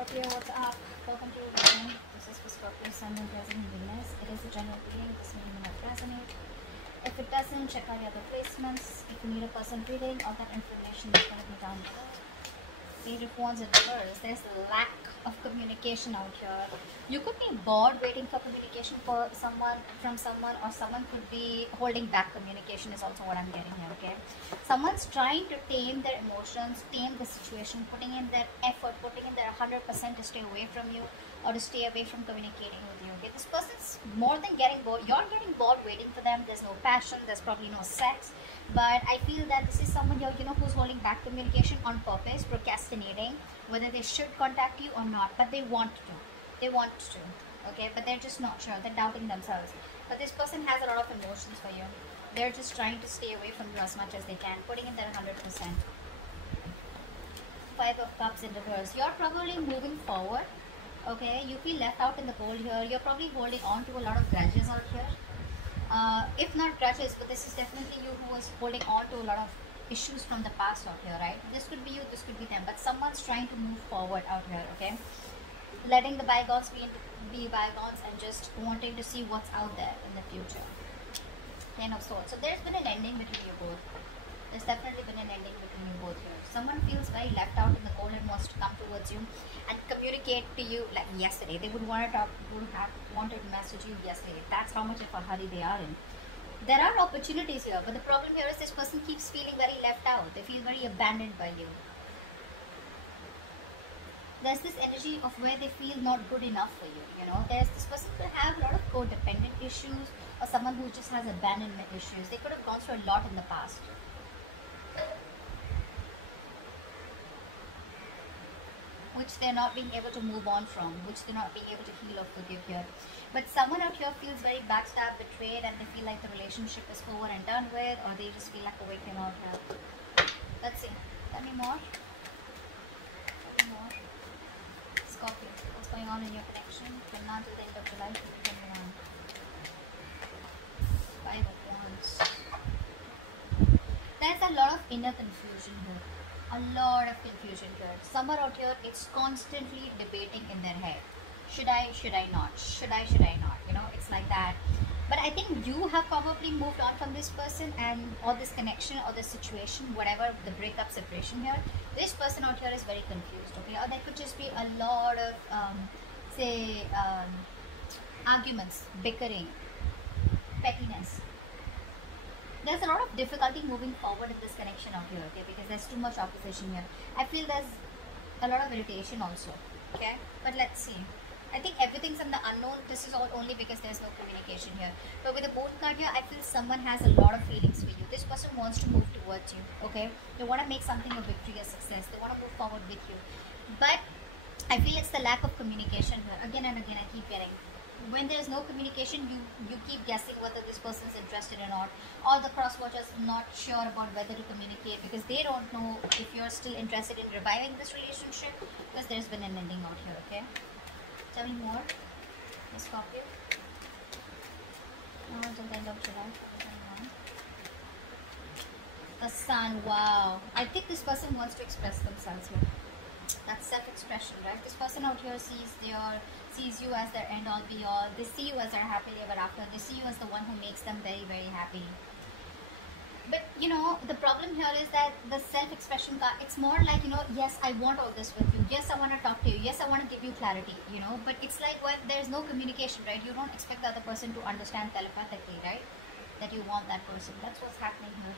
Scorpio, what's up? Welcome to your reading. This is for Scorpio, Sun, Moon, Rising, and Venus. It is a general reading. This may not resonate. If it doesn't, check out your other placements. If you need a person reading, all that information is going to be down below. Page of Wands in reverse. There's lack of communication out here. You could be bored waiting for communication for someone from someone, or someone could be holding back communication is also what I'm getting here, okay? Someone's trying to tame their emotions, tame the situation, putting in their effort, putting in their 100% to stay away from you or to stay away from communicating with you, okay? This person's more than getting bored. You're getting bored waiting for them. There's no passion. There's probably no sex. But I feel that this is someone here, who's holding back communication on purpose, procrastinating, whether they should contact you or not, but they want to. They want to, okay? But they're just not sure. They're doubting themselves. But this person has a lot of emotions for you. They're just trying to stay away from you as much as they can, putting in their 100%. Five of Cups in reverse. You're probably moving forward, okay? You feel left out in the cold here. You're probably holding on to a lot of grudges out here. If not grudges, but this is definitely you who is holding on to a lot of issues from the past out here, right? This could be you, this could be them, but someone's trying to move forward out here, okay? Letting the bygones be bygones and just wanting to see what's out there in the future. Ten of Swords. So there's been an ending between you both. There's definitely been an ending between you both here. Someone feels very left out in the cold and wants to come towards you and communicate to you like yesterday. They would want to talk, would have wanted to message you yesterday. That's how much of a hurry they are in. There are opportunities here, but the problem here is this person keeps feeling very left out. They feel very abandoned by you. There's this energy of where they feel not good enough for you, this person could have a lot of codependent issues, or someone who just has abandonment issues. They could have gone through a lot in the past, which they're not being able to move on from, which they're not being able to heal or forgive here. But someone out here feels very backstabbed, betrayed, and they feel like the relationship is over and done with, or they just feel like a victim out here. Let's see. Tell me more. Tell me more. Scorpio, what's going on in your connection from now till the end of July 2021? Five of Wands. There's a lot of inner confusion here. A lot of confusion here. Someone out here is constantly debating in their head. Should I not? Should I not? It's like that. But I think you have probably moved on from this person or this connection or this situation, whatever the breakup, separation here. This person out here is very confused, okay? Or there could just be a lot of, arguments, bickering, pettiness. There's a lot of difficulty moving forward in this connection out here, okay? Because there's too much opposition here. I feel there's a lot of irritation also, okay? But let's see. I think everything's in the unknown. This is all only because there's no communication here. But with the Moon card here, I feel someone has a lot of feelings for you. This person wants to move towards you, okay? They want to make something a victory, a success. They want to move forward with you. But I feel it's the lack of communication here. Again and again, I keep getting. When there's no communication, you keep guessing whether this person is interested or not. Or the cross-watchers not sure about whether to communicate because they don't know if you're still interested in reviving this relationship, because there's been an ending out here, okay? Tell me more, Miss Scorpio. Now until the end of July. The Sun, wow. I think this person wants to express themselves here. That's self-expression, right? This person out here sees you as their end-all be-all. They see you as their happily ever after. They see you as the one who makes them very, very happy. But, the problem here is that the self-expression card, it's more like, yes, I want all this with you. Yes, I want to talk to you. Yes, I want to give you clarity, But it's like when there's no communication, right? You don't expect the other person to understand telepathically, right? That you want that person. That's what's happening here.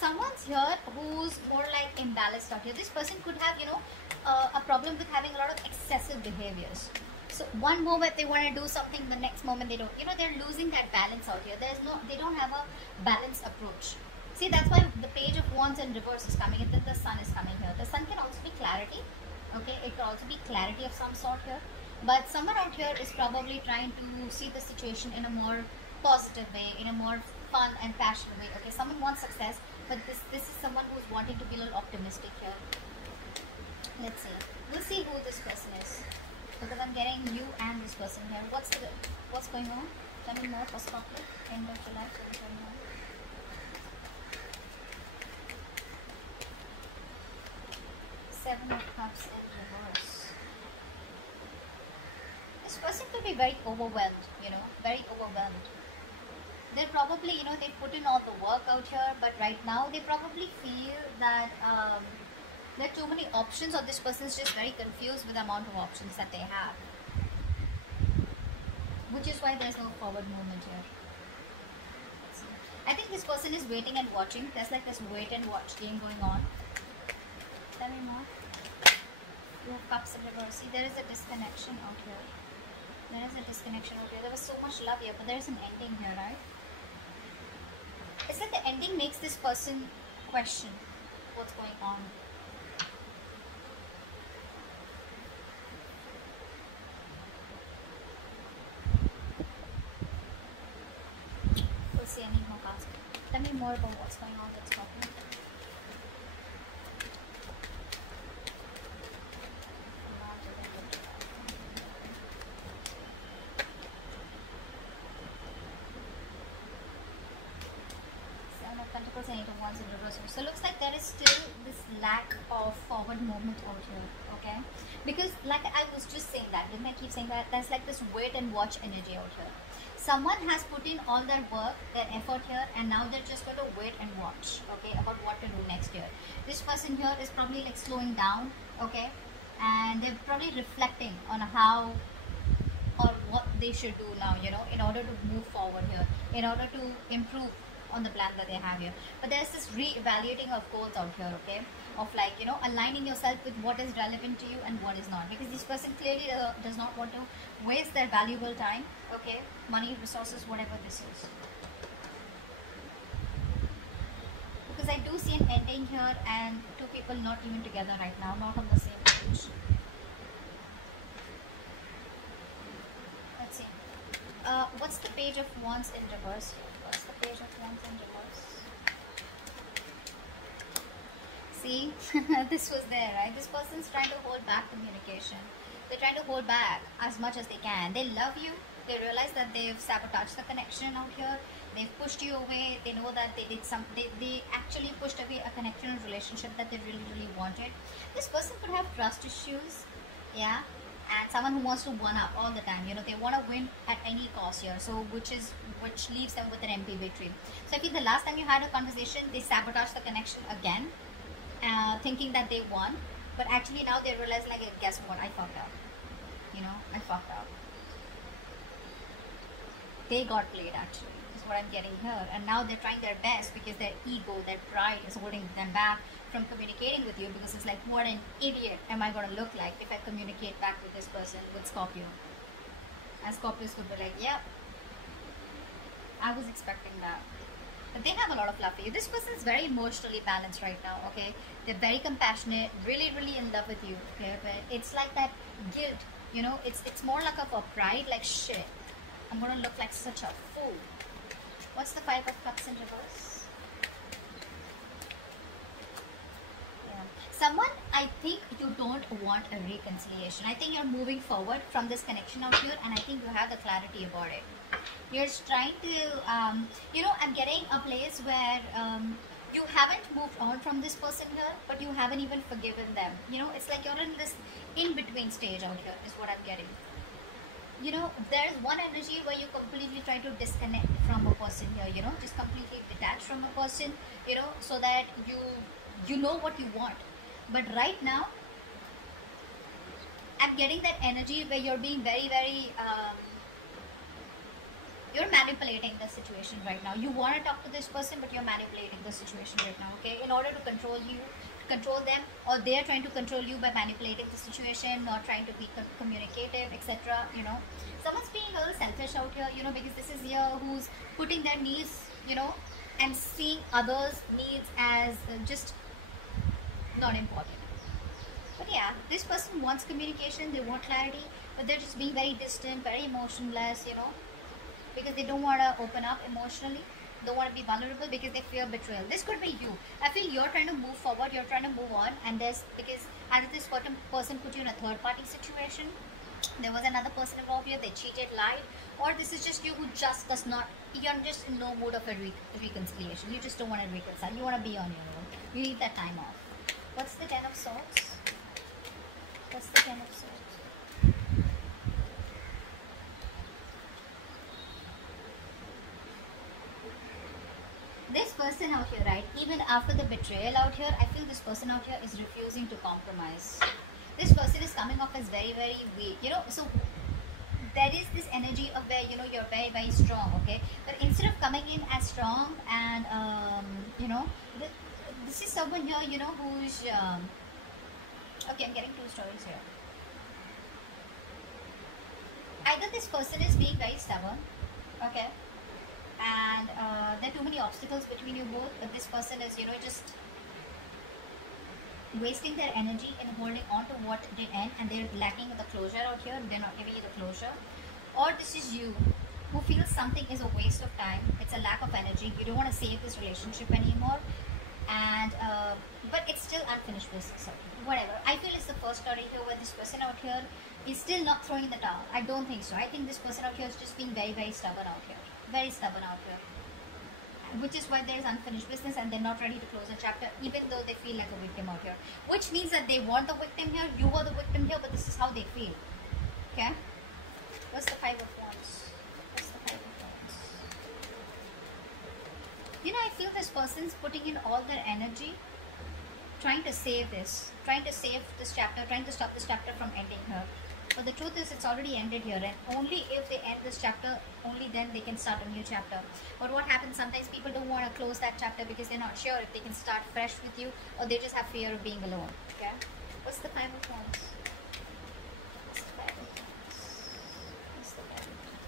Someone's here who's more like imbalanced out here. This person could have, a problem with having a lot of excessive behaviors. So one moment they want to do something, the next moment they don't. They're losing that balance out here. They don't have a balanced approach. See, that's why the Page of Wands in reverse is coming, and then the Sun is coming here. The Sun can also be clarity, okay? It can also be clarity of some sort here. But someone out here is probably trying to see the situation in a more positive way, in a more fun and passionate way, okay? Someone wants success, but this is someone who's wanting to be a little optimistic here. Let's see. We'll see who this person is, because I'm getting you and this person here. What's going on? Tell me more for Scorpio. End of July 2021. Seven of Cups in reverse. This person could be very overwhelmed, you know, very overwhelmed. They're probably, you know, they put in all the work out here, but right now they probably feel that there are too many options, or this person is just very confused with the amount of options that they have. Which is why there's no forward movement here. I think this person is waiting and watching. There's like this wait and watch game going on. Tell me more. You have cups in reverse. See, there is a disconnection out here. There is a disconnection out here. There was so much love here, but there is an ending here, right? It's like the ending makes this person question what's going on. We'll see. I need more cards. Tell me more about what's going on with Scorpio. So looks like there is still this lack of forward movement out here, okay? Because like I was just saying that, didn't I keep saying that? There's like this wait and watch energy out here. Someone has put in all their work, their effort here, and now they're just going to wait and watch, okay, about what to do next year. This person here is probably like slowing down, okay? And they're probably reflecting on how or what they should do now, you know, in order to move forward here, in order to improve on the plan that they have here. But there's this re-evaluating of goals out here, okay, of like, you know, aligning yourself with what is relevant to you and what is not, because this person clearly does not want to waste their valuable time, okay, money, resources, whatever this is, because I do see an ending here and two people not even together right now, not on the same page. Let's see. What's the Page of Wands in reverse here? What's the Page of Wands in reverse? See, this was there, right? This person's trying to hold back communication. They're trying to hold back as much as they can. They love you. They realize that they've sabotaged the connection out here. They've pushed you away. They know that they did they actually pushed away a connection and relationship that they really, really wanted. This person could have trust issues, yeah, and someone who wants to one up all the time. You know, they want to win at any cost here. So which leaves them with an empty victory. So I feel the last time you had a conversation, they sabotaged the connection again, thinking that they won, but actually now they realize, like, guess what, I fucked up. You know, I fucked up. They got played, actually, is what I'm getting here. And now they're trying their best because their ego, their pride is holding them back from communicating with you, because it's like, what an idiot am I going to look like if I communicate back with this person, with Scorpio. And Scorpios would be like, yep, I was expecting that. But they have a lot of love for you. This person is very emotionally balanced right now, okay? They're very compassionate, really, really in love with you, okay? But it's like that guilt, you know? It's more like of a pride, like, shit, I'm gonna look like such a fool. What's the Five of Cups in reverse? Yeah. Someone, I think you don't want a reconciliation. I think you're moving forward from this connection out here, and I think you have the clarity about it. You're trying to, you know, I'm getting a place where you haven't moved on from this person here, but you haven't even forgiven them. You know, it's like you're in this in-between stage out here, is what I'm getting. You know, there's one energy where you completely try to disconnect from a person here, you know, just completely detach from a person, you know, so that you know what you want. But right now, I'm getting that energy where you're being very, very, you're manipulating the situation right now. You want to talk to this person, but you're manipulating the situation right now, okay, in order to control you, control them, or they're trying to control you by manipulating the situation, not trying to be communicative, etc. You know, someone's being a little selfish out here, you know, because this is here who's putting their needs, you know, and seeing others' needs as just not important. But yeah, this person wants communication, they want clarity, but they're just being very distant, very emotionless, you know, because they don't want to open up emotionally, don't want to be vulnerable because they fear betrayal. This could be you. I feel you're trying to move forward, you're trying to move on, and there's, because either this person put you in a third party situation, there was another person involved here, they cheated, lied, or this is just you who just does not, you're just in no mood of a reconciliation. You just don't want to reconcile, you want to be on your own, you need that time off. What's the Ten of Swords? What's the Ten of Swords? person out here, right, even after the betrayal out here, I feel this person out here is refusing to compromise. This person is coming off as very, very weak, you know. So there is this energy of where, you know, you're very, very strong, okay, but instead of coming in as strong and you know, this is someone here, you know, who's okay, I'm getting two stories here. Either this person is being very stubborn, okay, and there are too many obstacles between you both, but this person is, you know, just wasting their energy in holding on to what did end, and they're lacking the closure out here. They're not giving you the closure. Or this is you who feels something is a waste of time, it's a lack of energy, you don't want to save this relationship anymore, and but it's still unfinished business. Whatever, I feel it's the first story here where this person out here is still not throwing in the towel. I don't think so. I think this person out here is just being very, very stubborn out here, very stubborn out here, which is why there is unfinished business and they're not ready to close a chapter, even though they feel like a victim out here, which means that they want the victim here, you are the victim here, but this is how they feel. Okay, what's the Five of Wands? What's the Five of Wands? You know, I feel this person's putting in all their energy trying to save this, trying to save this chapter, trying to stop this chapter from ending here. But the truth is, it's already ended here, and only if they end this chapter, only then they can start a new chapter. But what happens, sometimes people don't want to close that chapter because they're not sure if they can start fresh with you, or they just have fear of being alone. Okay, what's the Five of Wands? What's the Five of Wands? What's the Five of Wands?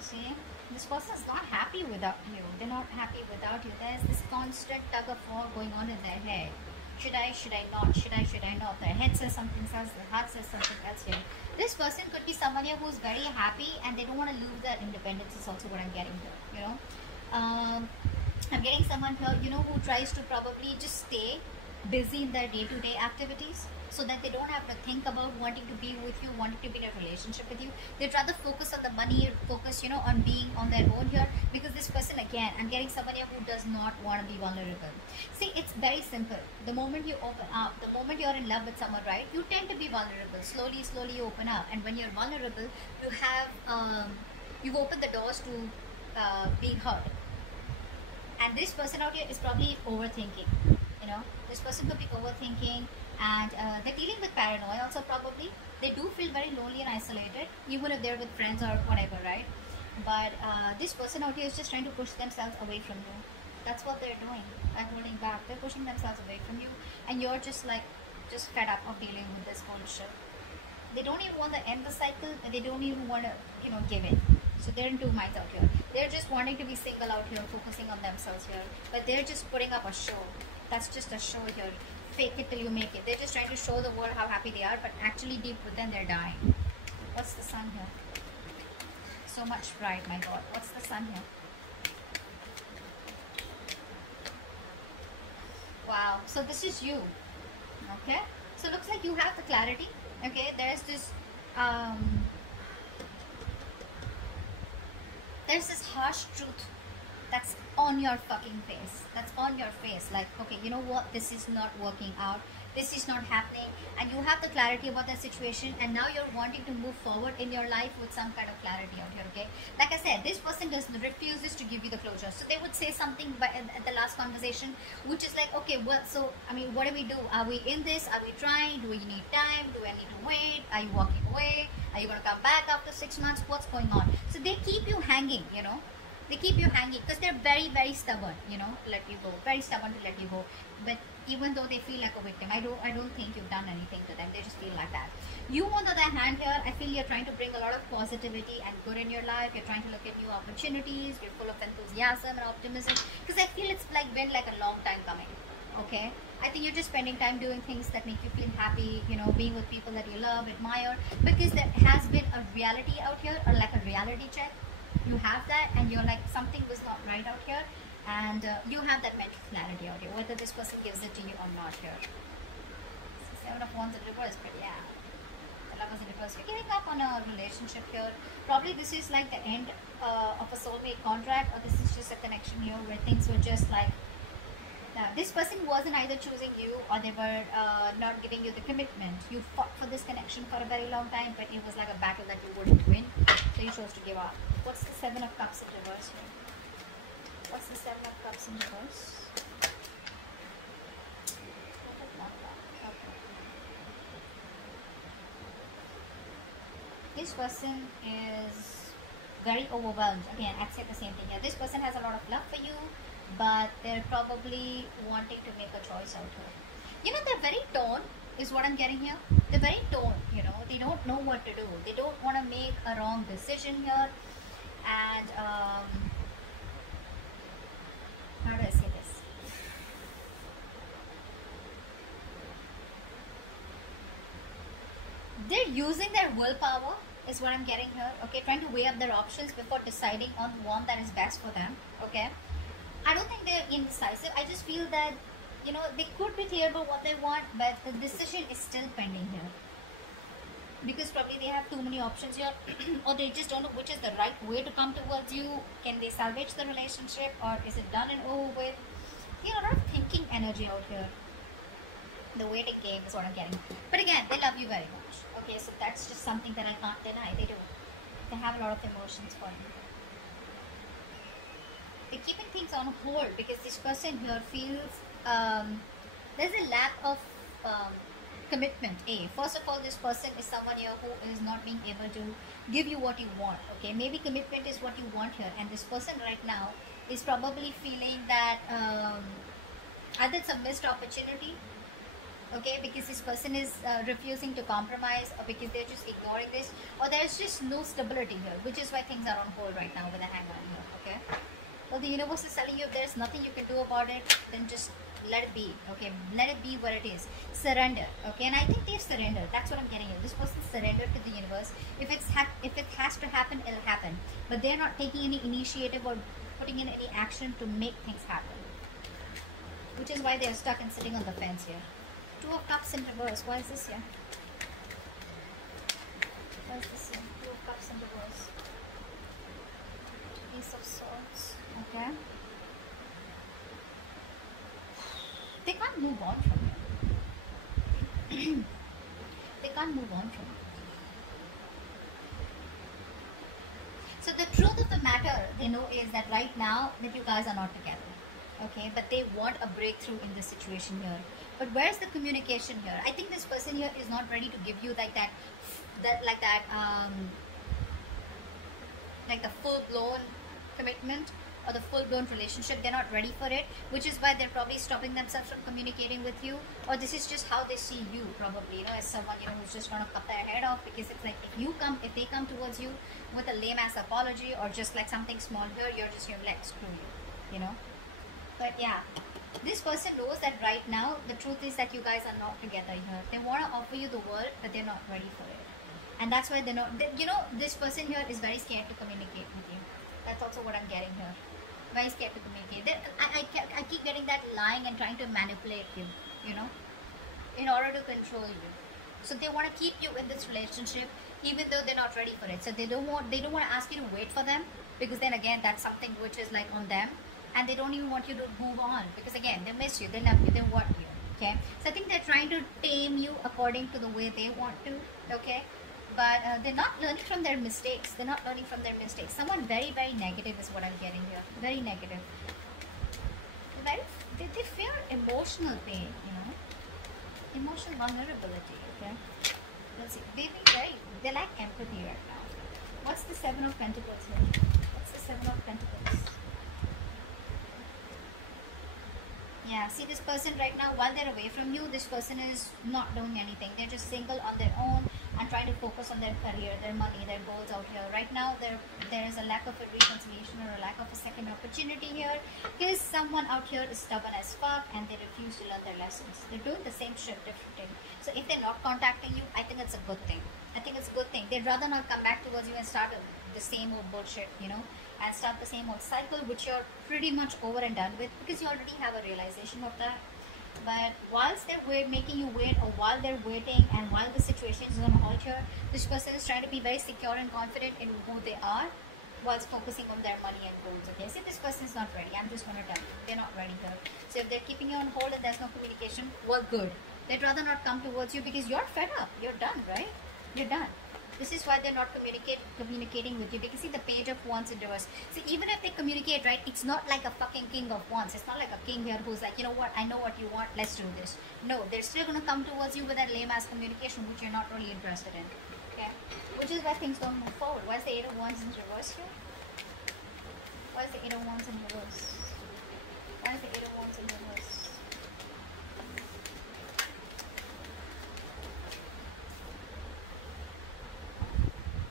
See, this person is not happy without you. They're not happy without you. There's this constant tug of war going on in their head. Should I not? Should I not? Their head says something else, their heart says something else here. This person could be someone here who's very happy and they don't want to lose their independence, is also what I'm getting here, you know. I'm getting someone here, you know, who tries to probably just stay busy in their day-to-day activities so that they don't have to think about wanting to be with you, wanting to be in a relationship with you. They'd rather focus on the money, focus, you know, on being on their own here, because this person, again, I'm getting someone here who does not want to be vulnerable. See, it's very simple. The moment you open up, the moment you're in love with someone, right, you tend to be vulnerable. Slowly you open up, and when you're vulnerable, you have you've opened the doors to being hurt. And this person out here is probably overthinking, you know. This person could be overthinking, and they're dealing with paranoia also probably. They do feel very lonely and isolated, even if they're with friends or whatever, right? But this person out here is just trying to push themselves away from you. That's what they're doing by holding back. They're pushing themselves away from you, and you're just like, just fed up of dealing with this bullshit. They don't even want to end the cycle, and they don't even want to, you know, give in. So they're in two minds out here. They're just wanting to be single out here, focusing on themselves here, but they're just putting up a show. That's just a show here. Fake it till you make it. They're just trying to show the world how happy they are, but actually deep within they're dying. What's the Sun here? So much pride, my God. What's the Sun here? Wow. So this is you. Okay. So it looks like you have the clarity. Okay. There's this harsh truth that's on your fucking face. That's on your face. Like, okay, you know what? This is not working out. This is not happening. And you have the clarity about that situation. And now you're wanting to move forward in your life with some kind of clarity out here, okay? Like I said, this person refuses to give you the closure. So they would say something at the last conversation, which is like, okay, well, so, I mean, what do we do? Are we in this? Are we trying? Do we need time? Do I need to wait? Are you walking away? Are you going to come back after 6 months? What's going on? So they keep you hanging, you know? They keep you hanging because they're very, very stubborn, you know, to let you go. Very stubborn to let you go. But even though they feel like a victim, I don't think you've done anything to them. They just feel like that. You, on the other hand here, I feel you're trying to bring a lot of positivity and good in your life. You're trying to look at new opportunities. You're full of enthusiasm and optimism. Because I feel it's like been like a long time coming. Okay? I think you're just spending time doing things that make you feel happy, you know, being with people that you love, admire. Because there has been a reality out here, or like a reality check. You have that, and you're like, something was not right out here, and you have that mental clarity out here, whether this person gives it to you or not here. Seven of Wands in reverse, but yeah, the Lovers in reverse. You're giving up on a relationship here. Probably this is like the end of a soulmate contract, or this is just a connection here where things were just like, this person wasn't either choosing you, or they were not giving you the commitment. You fought for this connection for a very long time, but it was like a battle that you wouldn't win. So you chose to give up. What's the Seven of Cups in reverse here? What's the Seven of Cups in reverse? This person is very overwhelmed. Again, I'd say the same thing here. This person has a lot of love for you, but they're probably wanting to make a choice out here. You know, they're very torn, is what I'm getting here. They're very torn, you know. They don't know what to do. They don't want to make a wrong decision here. And, how do I say this? They're using their willpower, is what I'm getting here. Okay, trying to weigh up their options before deciding on one that is best for them. Okay, I don't think they're indecisive. I just feel that, you know, they could be clear about what they want, but the decision is still pending here. Because probably they have too many options here, or they just don't know which is the right way to come towards you. Can they salvage the relationship, or is it done and over with? You know, a lot of thinking energy out here. The waiting game is what I'm getting. But again, they love you very much. Okay, so that's just something that I can't deny. They do. They have a lot of emotions for you. They're keeping things on hold because this person here feels there's a lack of commitment. First of all, this person is someone here who is not being able to give you what you want. Okay, maybe commitment is what you want here, and this person right now is probably feeling that either it's a missed opportunity. Okay, because this person is refusing to compromise, or because they're just ignoring this, or there's just no stability here, which is why things are on hold right now with a hangman here. Okay, well, the universe is telling you if there's nothing you can do about it, then just let it be. Okay, let it be what it is. Surrender. Okay, and I think they've surrendered. That's what I'm getting here. This person surrendered to the universe. If it has to happen, it'll happen. But they're not taking any initiative or putting in any action to make things happen, which is why they're stuck and sitting on the fence here. Two of Cups in reverse. Why is this here? Why is this here? Two of Cups in reverse. Ace of Swords. Okay. They can't move on from it. They can't move on from it. So the truth of the matter, they know, is that right now that you guys are not together. Okay, but they want a breakthrough in this situation here. But where's the communication here? I think this person here is not ready to give you like the full-blown commitment or the full-blown relationship. They're not ready for it, which is why they're probably stopping themselves from communicating with you. Or this is just how they see you, probably, you know, as someone, you know, who's just gonna cut their head off. Because it's like, if they come towards you with a lame-ass apology or just like something small here, you're just like, screw you, you know. But yeah, this person knows that right now the truth is that you guys are not together here. They want to offer you the world, but they're not ready for it, and that's why they're not. You know, this person here is very scared to communicate with you. That's also what I'm getting here. Very scared to communicate. I keep getting that lying and trying to manipulate you, you know, in order to control you. So they want to keep you in this relationship, even though they're not ready for it. So they don't want to ask you to wait for them, because then again, that's something which is like on them. And they don't even want you to move on, because again, they miss you, they love you, they want you. Okay, so I think they're trying to tame you according to the way they want to. Okay, but they're not learning from their mistakes. They're not learning from their mistakes. Someone very, very negative is what I'm getting here. Very negative. They fear emotional pain, you know, emotional vulnerability. Okay, let's see. They lack empathy right now. What's the Seven of Pentacles here? What's the Seven of Pentacles? Yeah, see, this person right now, while they're away from you, this person is not doing anything. They're just single on their own and trying to focus on their career, their money, their goals out here. Right now, there is a lack of a reconciliation or a lack of a second opportunity here, because someone out here is stubborn as fuck and they refuse to learn their lessons. They're doing the same shit differently. So if they're not contacting you, I think it's a good thing. I think it's a good thing. They'd rather not come back towards you and start the same old bullshit, you know, and start the same old cycle, which you're pretty much over and done with, because you already have a realization of that. But whilst they're making you wait, or while they're waiting and while the situation is on hold here, this person is trying to be very secure and confident in who they are, whilst focusing on their money and goals. Okay, see, this person is not ready. I'm just going to tell you, they're not ready here. So if they're keeping you on hold and there's no communication, well, good. They'd rather not come towards you because you're fed up. You're done, right? You're done. This is why they're not communicating with you, because see the Page of Wands in reverse. So even if they communicate, right, it's not like a fucking King of Wands. It's not like a king here who's like, you know what, I know what you want, let's do this. No, they're still going to come towards you with that lame ass communication which you're not really interested in. Okay, which is why things don't move forward. Why is the Eight of Wands in reverse here? Why is the Eight of Wands in reverse? Why is the Eight of Wands in reverse?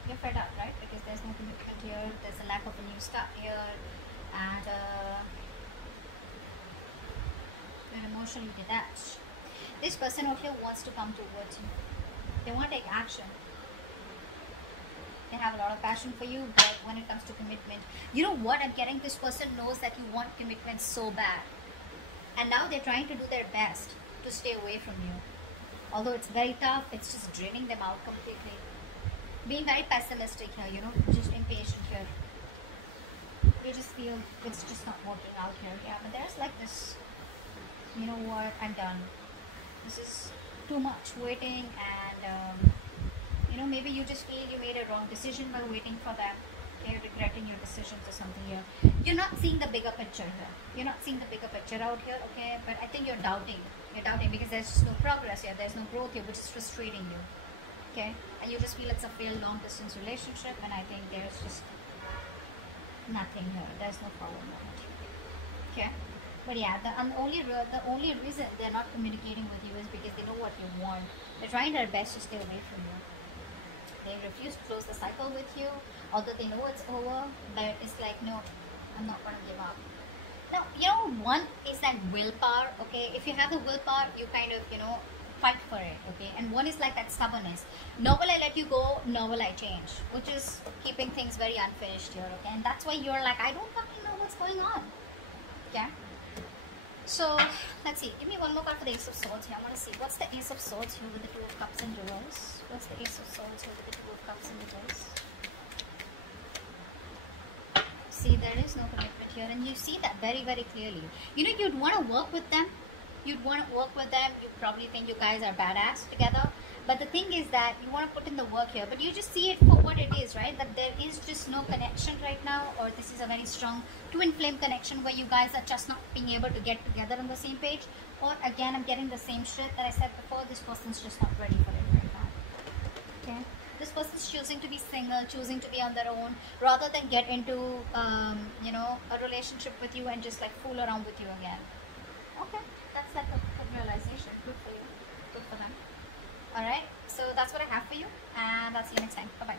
You're fed up, right? Because there's no commitment here, there's a lack of a new start here, and you're emotionally detached. This person over here wants to come towards you. They want to take action. They have a lot of passion for you, but when it comes to commitment, you know what I'm getting? This person knows that you want commitment so bad, and now they're trying to do their best to stay away from you. Although it's very tough, it's just draining them out completely. Being very pessimistic here, you know, just impatient here. You just feel it's just not working out here. Yeah, but there's like this, you know what, I'm done. This is too much waiting, and you know, maybe you just feel you made a wrong decision by waiting for them. You're regretting your decisions or something here. You're not seeing the bigger picture here. You're not seeing the bigger picture out here, okay? But I think you're doubting. You're doubting because there's just no progress here. There's no growth here, which is frustrating you. Okay, and you just feel it's a failed long distance relationship, and I think there's just nothing here. There's no forward moment. Okay, but yeah, the only reason they're not communicating with you is because they know what you want. They're trying their best to stay away from you. They refuse to close the cycle with you, although they know it's over. But it's like, no, I'm not going to give up. Now, you know, one is that willpower. Okay, if you have the willpower, you kind of, you know, fight for it, okay? And one is like that stubbornness. Nor will I let you go, nor will I change, which is keeping things very unfinished here, okay? And that's why you're like, I don't fucking know what's going on, okay? So let's see, give me one more card for the Ace of Swords here. I want to see what's the Ace of Swords here with the Two of Cups in reverse. What's the Ace of Swords here with the Two of Cups in reverse? See, there is no commitment here, and you see that very, very clearly. You know, you'd want to work with them. You'd want to work with them. You probably think you guys are badass together. But the thing is that you want to put in the work here. But you just see it for what it is, right? That there is just no connection right now. Or this is a very strong twin flame connection where you guys are just not being able to get together on the same page. Or again, I'm getting the same shit that I said before. This person's just not ready for it right now. Okay? This person's choosing to be single, choosing to be on their own, rather than get into, you know, a relationship with you and just like fool around with you again. Okay? That's like a realization. Good for you. Good for them. Alright, so that's what I have for you, and I'll see you next time. Bye bye.